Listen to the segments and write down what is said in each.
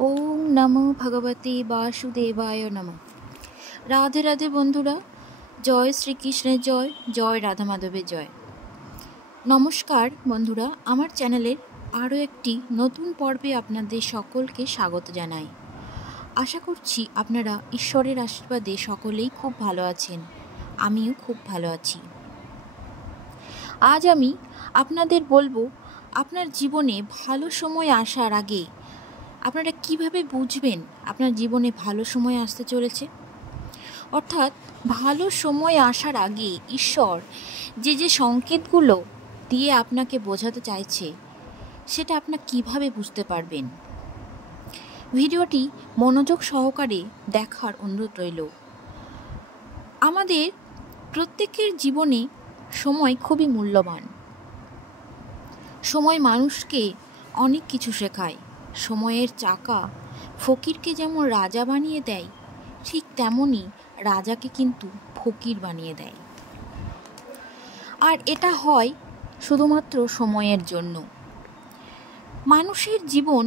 ওম নমো ভগবতে বাসুদেবায় নমঃ। রাধে রাধে বন্ধুরা, জয় শ্রীকৃষ্ণের জয়, জয় রাধা মাধবের জয়। নমস্কার বন্ধুরা, আমার চ্যানেলের আরও একটি নতুন পর্বে আপনাদের সকলকে স্বাগত জানাই। আশা করছি আপনারা ঈশ্বরের আশীর্বাদে সকলেই খুব ভালো আছেন, আমিও খুব ভালো আছি। আজ আমি আপনাদের বলবো, আপনার জীবনে ভালো সময় আসার আগে আপনারা কিভাবে বুঝবেন আপনার জীবনে ভালো সময় আসতে চলেছে। অর্থাৎ ভালো সময় আসার আগে ঈশ্বর যে সংকেতগুলো দিয়ে আপনাকে বোঝাতে চাইছে সেটা আপনার কিভাবে বুঝতে পারবেন। ভিডিওটি মনোযোগ সহকারে দেখার অনুরোধ রইল। আমাদের প্রত্যেকের জীবনে সময় খুবই মূল্যবান। সময় মানুষকে অনেক কিছু শেখায়। সময়ের চাকা ফকিরকে যেমন রাজা বানিয়ে দেয়, ঠিক তেমনই রাজাকে কিন্তু ফকির বানিয়ে দেয়। আর এটা হয় শুধুমাত্র সময়ের জন্য। মানুষের জীবন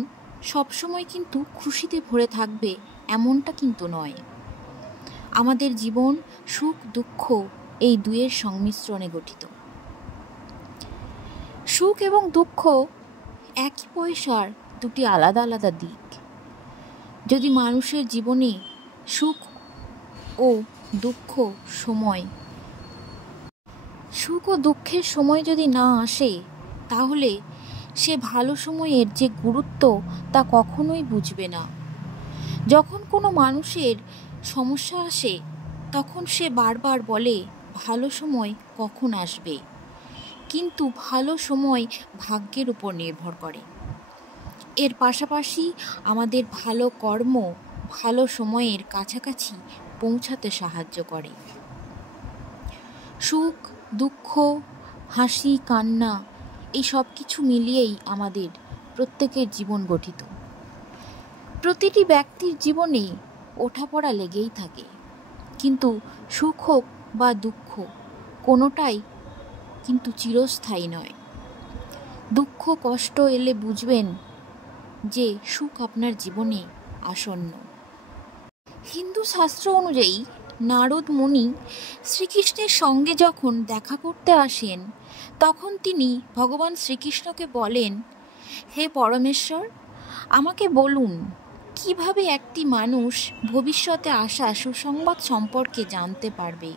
সবসময় কিন্তু খুশিতে ভরে থাকবে এমনটা কিন্তু নয়। আমাদের জীবন সুখ দুঃখ এই দুয়ের সংমিশ্রণে গঠিত। সুখ এবং দুঃখ একই পয়সার দুটি আলাদা আলাদা দিক। যদি মানুষের জীবনে সুখ ও দুঃখের সময় যদি না আসে, তাহলে সে ভালো সময়ের যে গুরুত্ব তা কখনোই বুঝবে না। যখন কোনো মানুষের সমস্যা আসে, তখন সে বারবার বলে ভালো সময় কখন আসবে, কিন্তু ভালো সময় ভাগ্যের উপর নির্ভর করে। এর পাশাপাশি আমাদের ভালো কর্ম ভালো সময়ের কাছাকাছি পৌঁছাতে সাহায্য করে। সুখ দুঃখ হাসি কান্না এই সব কিছু মিলিয়েই আমাদের প্রত্যেকের জীবন গঠিত। প্রতিটি ব্যক্তির জীবনে ওঠাপড়া লেগেই থাকে, কিন্তু সুখ হোক বা দুঃখ কোনোটাই কিন্তু চিরস্থায়ী নয়। দুঃখ কষ্ট এলে বুঝবেন যে সুখ আপনার জীবনে আসন্ন। হিন্দু শাস্ত্র অনুযায়ী নারদ মুনি শ্রীকৃষ্ণের সঙ্গে যখন দেখা করতে আসেন, তখন তিনি ভগবান শ্রীকৃষ্ণকে বলেন, হে পরমেশ্বর, আমাকে বলুন কিভাবে একটি মানুষ ভবিষ্যতে আসা সুসংবাদ সম্পর্কে জানতে পারবে।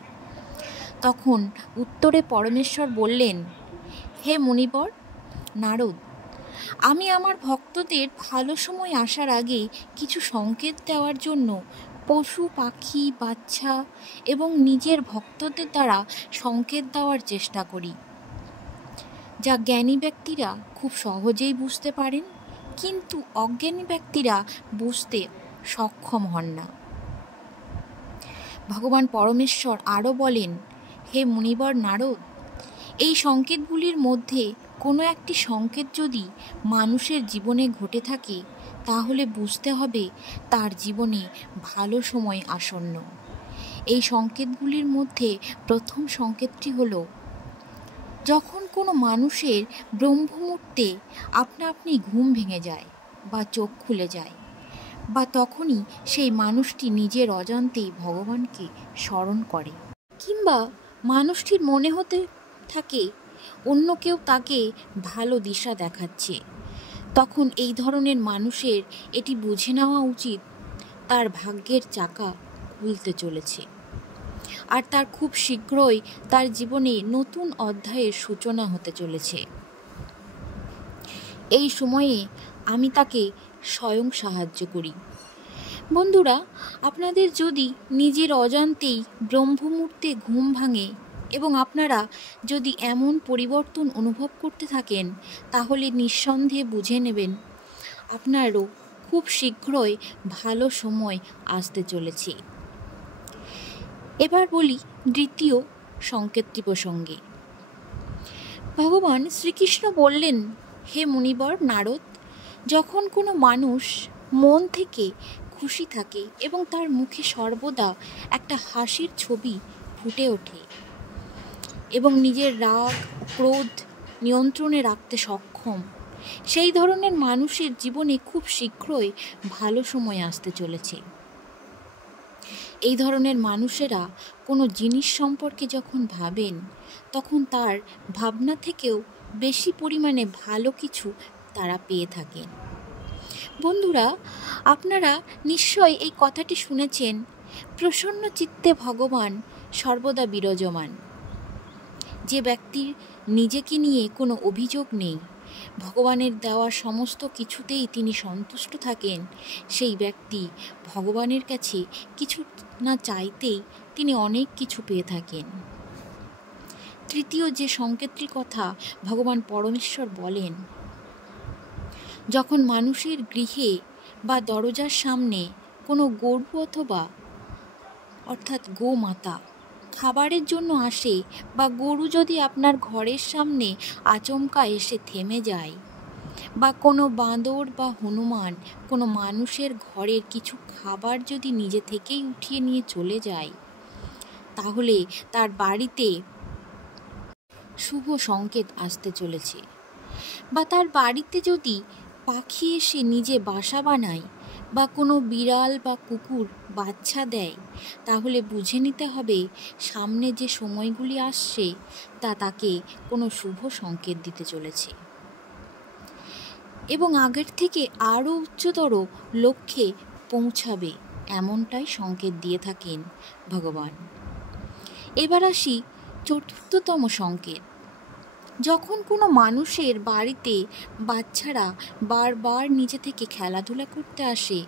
তখন উত্তরে পরমেশ্বর বললেন, হে মুনিবর নারদ, আমি আমার ভক্তদের ভালো সময় আসার আগে কিছু সংকেত দেওয়ার জন্য পশু পাখি বাচ্চা এবং নিজের ভক্তদের দ্বারা সংকেত দেওয়ার চেষ্টা করি, যা জ্ঞানী ব্যক্তিরা খুব সহজেই বুঝতে পারেন, কিন্তু অজ্ঞানী ব্যক্তিরা বুঝতে সক্ষম হন না। ভগবান পরমেশ্বর আরও বলেন, হে মুনিবর নারদ, এই সংকেতগুলির মধ্যে কোনো একটি সংকেত যদি মানুষের জীবনে ঘটে থাকে, তাহলে বুঝতে হবে তার জীবনে ভালো সময় আসন্ন। এই সংকেতগুলির মধ্যে প্রথম সংকেতটি হলো, যখন কোনো মানুষের ব্রহ্মমুহূর্তে আপনা আপনি ঘুম ভেঙে যায় বা চোখ খুলে যায়, বা তখনই সেই মানুষটি নিজের অজান্তেই ভগবানকে স্মরণ করে, কিংবা মানুষটির মনে হতে থাকে অন্য কেউ তাকে ভালো দিশা দেখাচ্ছে, তখন এই ধরনের মানুষের এটি বুঝে নেওয়া উচিত তার ভাগ্যের চাকা খুলতে চলেছে, আর তার খুব শীঘ্রই তার জীবনে নতুন অধ্যায়ের সূচনা হতে চলেছে। এই সময়ে আমি তাকে স্বয়ং সাহায্য করি। বন্ধুরা, আপনাদের যদি নিজের অজান্তেই ব্রহ্মমুহূর্তে ঘুম ভাঙে এবং আপনারা যদি এমন পরিবর্তন অনুভব করতে থাকেন, তাহলে নিঃসন্দেহে বুঝে নেবেন আপনারও খুব শীঘ্রই ভালো সময় আসতে চলেছে। এবার বলি দ্বিতীয় সংকেতটি প্রসঙ্গে। ভগবান শ্রীকৃষ্ণ বললেন, হে মুনিবর নারদ, যখন কোনো মানুষ মন থেকে খুশি থাকে এবং তার মুখে সর্বদা একটা হাসির ছবি ফুটে ওঠে এবং নিজের রাগ ক্রোধ নিয়ন্ত্রণে রাখতে সক্ষম, সেই ধরনের মানুষের জীবনে খুব শীঘ্রই ভালো সময় আসতে চলেছে। এই ধরনের মানুষেরা কোনো জিনিস সম্পর্কে যখন ভাবেন, তখন তার ভাবনা থেকেও বেশি পরিমাণে ভালো কিছু তারা পেয়ে থাকেন। বন্ধুরা, আপনারা নিশ্চয় এই কথাটি শুনেছেন, প্রসন্ন চিত্তে ভগবান সর্বদা বিরাজমান। যে ব্যক্তির নিজেকে নিয়ে কোনো অভিযোগ নেই, ভগবানের দেওয়া সমস্ত কিছুতেই তিনি সন্তুষ্ট থাকেন, সেই ব্যক্তি ভগবানের কাছে কিছু না চাইতেই তিনি অনেক কিছু পেয়ে থাকেন। তৃতীয় যে সংকেতটির কথা ভগবান পরমেশ্বর বলেন, যখন মানুষের গৃহে বা দরজার সামনে কোনো গরু অথবা অর্থাৎ গোমাতা খাবারের জন্য আসে, বা গরু যদি আপনার ঘরের সামনে আচমকা এসে থেমে যায়, বা কোনো বাঁদর বা হনুমান কোনো মানুষের ঘরের কিছু খাবার যদি নিজে থেকেই উঠিয়ে নিয়ে চলে যায়, তাহলে তার বাড়িতে শুভ সংকেত আসতে চলেছে। বা তার বাড়িতে যদি পাখি এসে নিজে বাসা বানায়, বা কোনো বিড়াল বা কুকুর বাচ্চা দেয়, তাহলে বুঝে নিতে হবে সামনে যে সময়গুলি আসছে তা তাকে কোনো শুভ সংকেত দিতে চলেছে, এবং আগের থেকে আরও উচ্চতর লক্ষ্যে পৌঁছাবে, এমনটাই সংকেত দিয়ে থাকেন ভগবান। এবার আসি চতুর্থতম সংকেত। যখন কোনো মানুষের বাড়িতে বাচ্চারা বারবার নিজে থেকে খেলাধুলা করতে আসে,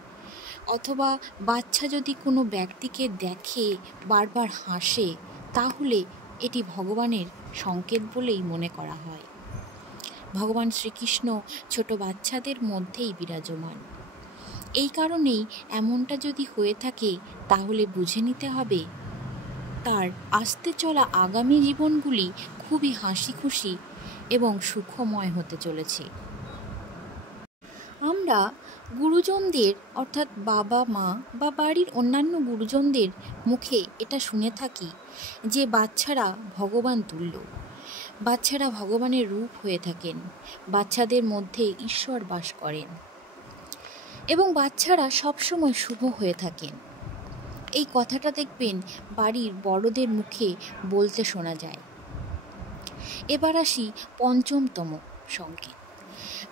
অথবা বাচ্চা যদি কোনো ব্যক্তিকে দেখে বারবার হাসে, তাহলে এটি ভগবানের সংকেত বলেই মনে করা হয়। ভগবান শ্রীকৃষ্ণ ছোট বাচ্চাদের মধ্যেই বিরাজমান। এই কারণেই এমনটা যদি হয়ে থাকে, তাহলে বুঝে নিতে হবে তার আসতে চলা আগামী জীবনগুলি খুবই হাসি খুশি এবং সুখময় হতে চলেছে। আমরা গুরুজনদের অর্থাৎ বাবা মা বা বাড়ির অন্যান্য গুরুজনদের মুখে এটা শুনে থাকি যে বাচ্চারা ভগবান তুল্য, বাচ্চারা ভগবানের রূপ হয়ে থাকেন, বাচ্চাদের মধ্যে ঈশ্বর বাস করেন এবং বাচ্চারা সবসময় শুভ হয়ে থাকেন। এই কথাটা দেখবেন বাড়ির বড়দের মুখে বলতে শোনা যায়। এবার আসি পঞ্চমতম সংকেত।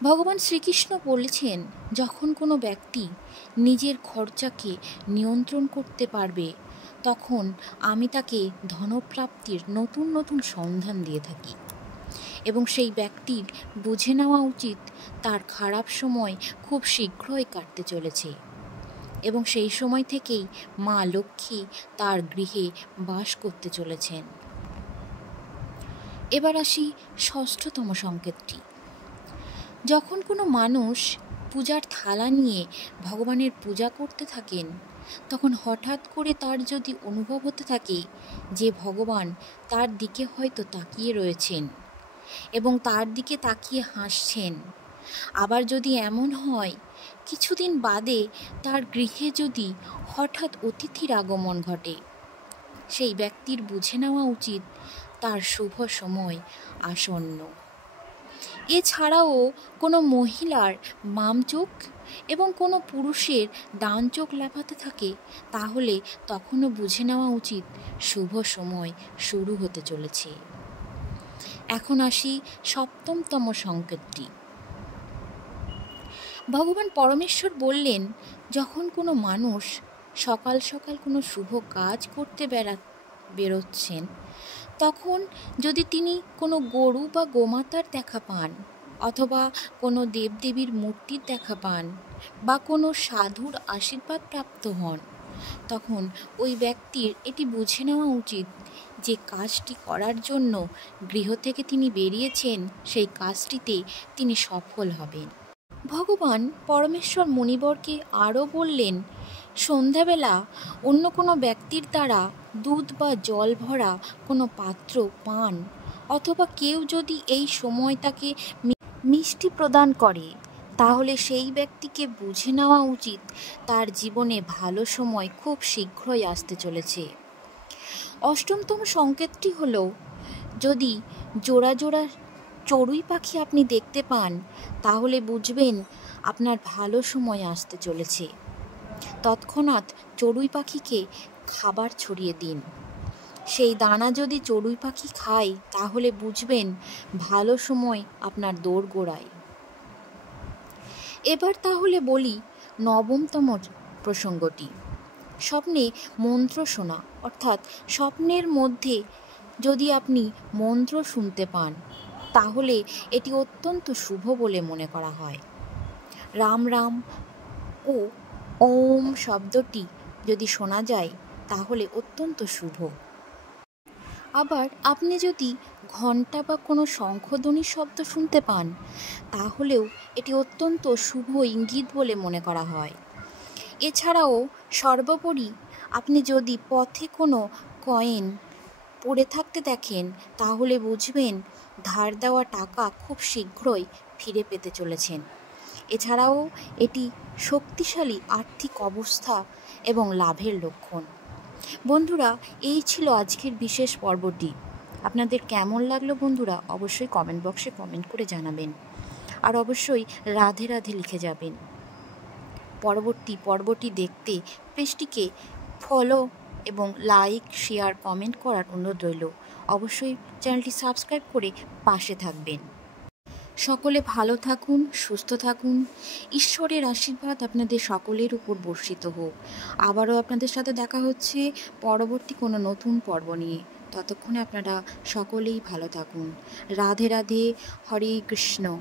ভগবান শ্রীকৃষ্ণ বলেছেন, যখন কোনো ব্যক্তি নিজের খরচাকে নিয়ন্ত্রণ করতে পারবে, তখন আমি তাকে ধনপ্রাপ্তির নতুন নতুন সন্ধান দিয়ে থাকি, এবং সেই ব্যক্তির বুঝে নেওয়া উচিত তার খারাপ সময় খুব শীঘ্রই কাটতে চলেছে, এবং সেই সময় থেকেই মা লক্ষ্মী তার গৃহে বাস করতে চলেছেন। এবার আসি ষষ্ঠতম সংকেতটি। যখন কোনো মানুষ পূজার থালা নিয়ে ভগবানের পূজা করতে থাকেন, তখন হঠাৎ করে তার যদি অনুভব হতে থাকে যে ভগবান তার দিকে হয়তো তাকিয়ে রয়েছেন এবং তার দিকে তাকিয়ে হাসছেন, আবার যদি এমন হয় কিছুদিন বাদে তার গৃহে যদি হঠাৎ অতিথির আগমন ঘটে, সেই ব্যক্তির বুঝে নেওয়া উচিত তার শুভ সময় আসন্ন। এছাড়াও কোনো মহিলার বাম চোখ এবং কোনো পুরুষের ডান চোখ লাফাতে থাকে, তাহলে তখনও বুঝে নেওয়া উচিত শুভ সময় শুরু হতে চলেছে। এখন আসি সপ্তমতম সংকেতটি। ভগবান পরমেশ্বর বললেন, যখন কোনো মানুষ সকাল সকাল কোনো শুভ কাজ করতে বেরোচ্ছেন, তখন যদি তিনি কোনো গরু বা গোমাতার দেখা পান, অথবা কোনো দেবদেবীর মূর্তির দেখা পান, বা কোনো সাধুর আশীর্বাদ প্রাপ্ত হন, তখন ওই ব্যক্তির এটি বুঝে নেওয়া উচিত যে কাজটি করার জন্য গৃহ থেকে তিনি বেরিয়েছেন, সেই কাজটিতে তিনি সফল হবেন। ভগবান পরমেশ্বর মুনিবরকে আরও বললেন, সন্ধ্যাবেলা অন্য কোনো ব্যক্তির দ্বারা দুধ বা জল ভরা কোনো পাত্র পান, অথবা কেউ যদি এই সময় তাকে মিষ্টি প্রদান করে, তাহলে সেই ব্যক্তিকে বুঝে নেওয়া উচিত তার জীবনে ভালো সময় খুব শীঘ্রই আসতে চলেছে। অষ্টমতম সংকেতটি হলো, যদি জোড়া জোড়া চড়ুই পাখি আপনি দেখতে পান, তাহলে বুঝবেন আপনার ভালো সময় আসতে চলেছে। তৎক্ষণাৎ চড়ুই পাখিকে খাবার ছড়িয়ে দিন। সেই দানা যদি চড়ুই পাখি খায়, তাহলে বুঝবেন ভালো সময় আপনার দোরগোড়ায়। এবার তাহলে বলি নবমতম প্রসঙ্গটি। স্বপ্নে মন্ত্র শোনা, অর্থাৎ স্বপ্নের মধ্যে যদি আপনি মন্ত্র শুনতে পান, তাহলে এটি অত্যন্ত শুভ বলে মনে করা হয়। রাম রাম ও ওম শব্দটি যদি শোনা যায়, তাহলে অত্যন্ত শুভ। আবার আপনি যদি ঘণ্টা বা কোনো শঙ্খধ্বনির শব্দ শুনতে পান, তাহলেও এটি অত্যন্ত শুভ ইঙ্গিত বলে মনে করা হয়। এছাড়াও সর্বোপরি আপনি যদি পথে কোনো কয়েন পড়ে থাকতে দেখেন, তাহলে বুঝবেন ধার দেওয়া টাকা খুব শীঘ্রই ফিরে পেতে চলেছেন। এছাড়াও এটি শক্তিশালী আর্থিক অবস্থা এবং লাভের লক্ষণ। বন্ধুরা, এই ছিল আজকের বিশেষ পর্বটি। আপনাদের কেমন লাগলো বন্ধুরা, অবশ্যই কমেন্ট বক্সে কমেন্ট করে জানাবেন। আর অবশ্যই রাধে রাধে লিখে যাবেন। পরবর্তী পর্বটি দেখতে পেজটিকে ফলো এবং লাইক, শেয়ার, কমেন্ট করার অনুরোধ রইল। অবশ্যই চ্যানেলটি সাবস্ক্রাইব করে পাশে থাকবেন। সকলে ভালো থাকুন, সুস্থ থাকুন। ঈশ্বরের আশীর্বাদ আপনাদের সকলের উপর বর্ষিত হোক। আবারও আপনাদের সাথে দেখা হচ্ছে পরবর্তী কোনো নতুন পর্ব নিয়ে। ততক্ষণে আপনারা সকলেই ভালো থাকুন। রাধে রাধে, হরে কৃষ্ণ।